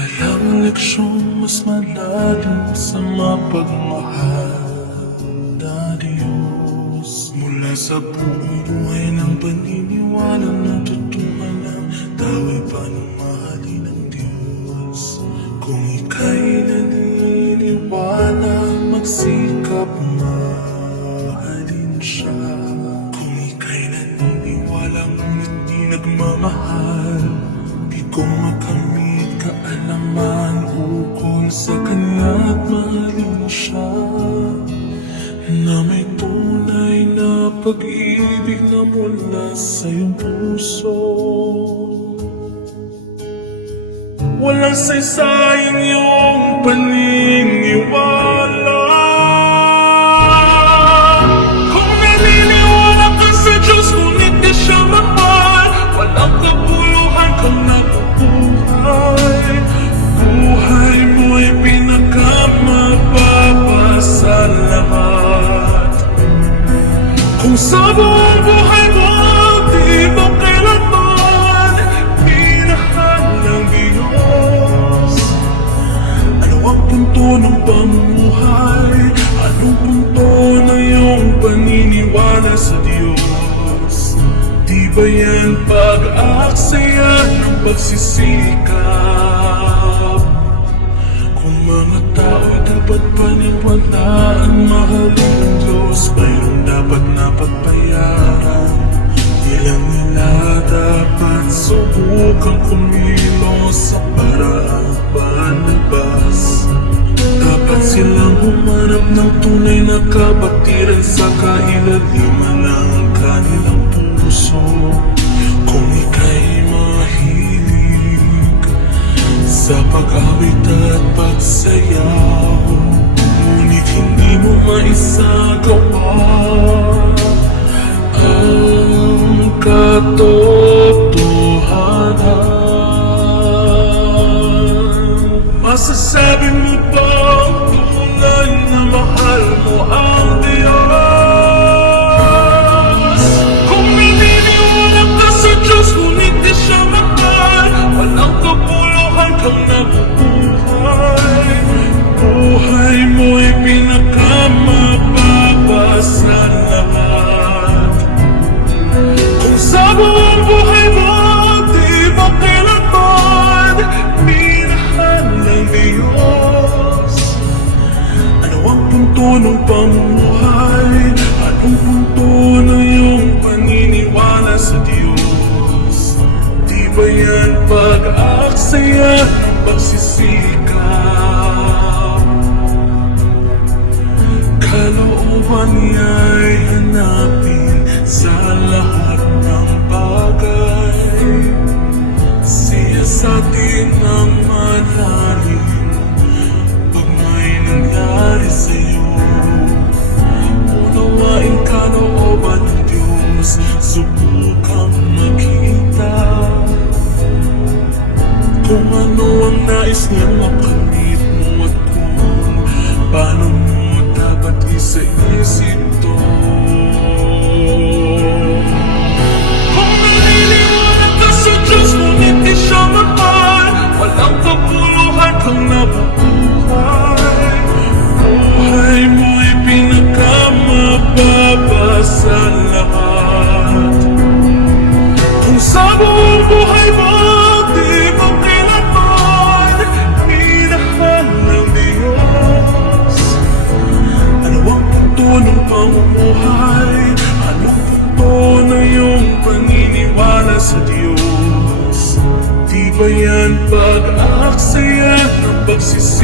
Walang leksyong mas malalim sa mapagmahal na Diyos. Mula sa buong buhay ng paniniwala na tutuhan ang daway pa ng mahalin ng Diyos. Kung ika'y naniniwala, magsikap mahalin siya. Kung ika'y naniniwala ngunit di nagmamahal, di ko makamit kaalaman ukol sa kanya at mahalin siya, na may tunay na pag-ibig na mula sa iyong puso. Walang saysayang iyong paniniwala. Kung naniniwala ka sa Diyos ngunit di siya mahal, walang kabuluhan kang nabubuhay. Buhay mo'y pinakamababa sa lahat. Kung sa buong buhay mo di mo kailanman minahal ng Diyos, ano ang punto ng pamumuhay? Anong punto ng iyong paniniwala sa Diyos? Di ba yan pag-aksaya ng pagsisikap? Kung mga tao'y dapat paniwalaan, mahalin ng Diyos, mayroon dapat na pagbayaran. Di lang nila dapat subukang kumilos sa paraang panlabas. Dapat silang humanap ng tunay na kabatiran sa kailaliman ng kanilang puso. Kung ika'y mahilig sa pag-awit at pagsayaw, ngunit hindi mo maisagawa ang katotohanan, masasabi mo bang tunay na mahal mo ang Diyos? Kung naniniwala ka sa Diyos ngunit di siya mahal, walang kabuluhan kang nabubuhay. Buhay mo'y pinakamababa sa lahat. Kung sa buong buhay mo di mo kailanman minahal ng Diyos, ano ang punto ng pamumuhay? Anong punto ng iyong paniniwala sa Diyos? Di ba yan pag-aksaya ng pagsisikap? Kalooban niya'y hanapin sa lahat ng bagay. Siya sa atin ang manalin pag may nangyari sa'yo. Unawain kalooban ng Diyos, subukang makita kung ano ang nais niyang makamit mo at kung paano mo dapat isa-isip to. Kung naniniwala ka sa Diyos ngunit di siya mahal, walang kabuluhan kang nabubuhay. Buhay mo'y pinakamababa sa lahat. Kung sa buong buhay mo di mo kailanman minahal ng Diyos, ano ang punto ng pamumuhay? Anong punto na iyong paniniwala sa Diyos? Di ba yan pag-aksaya ng pagsisikap?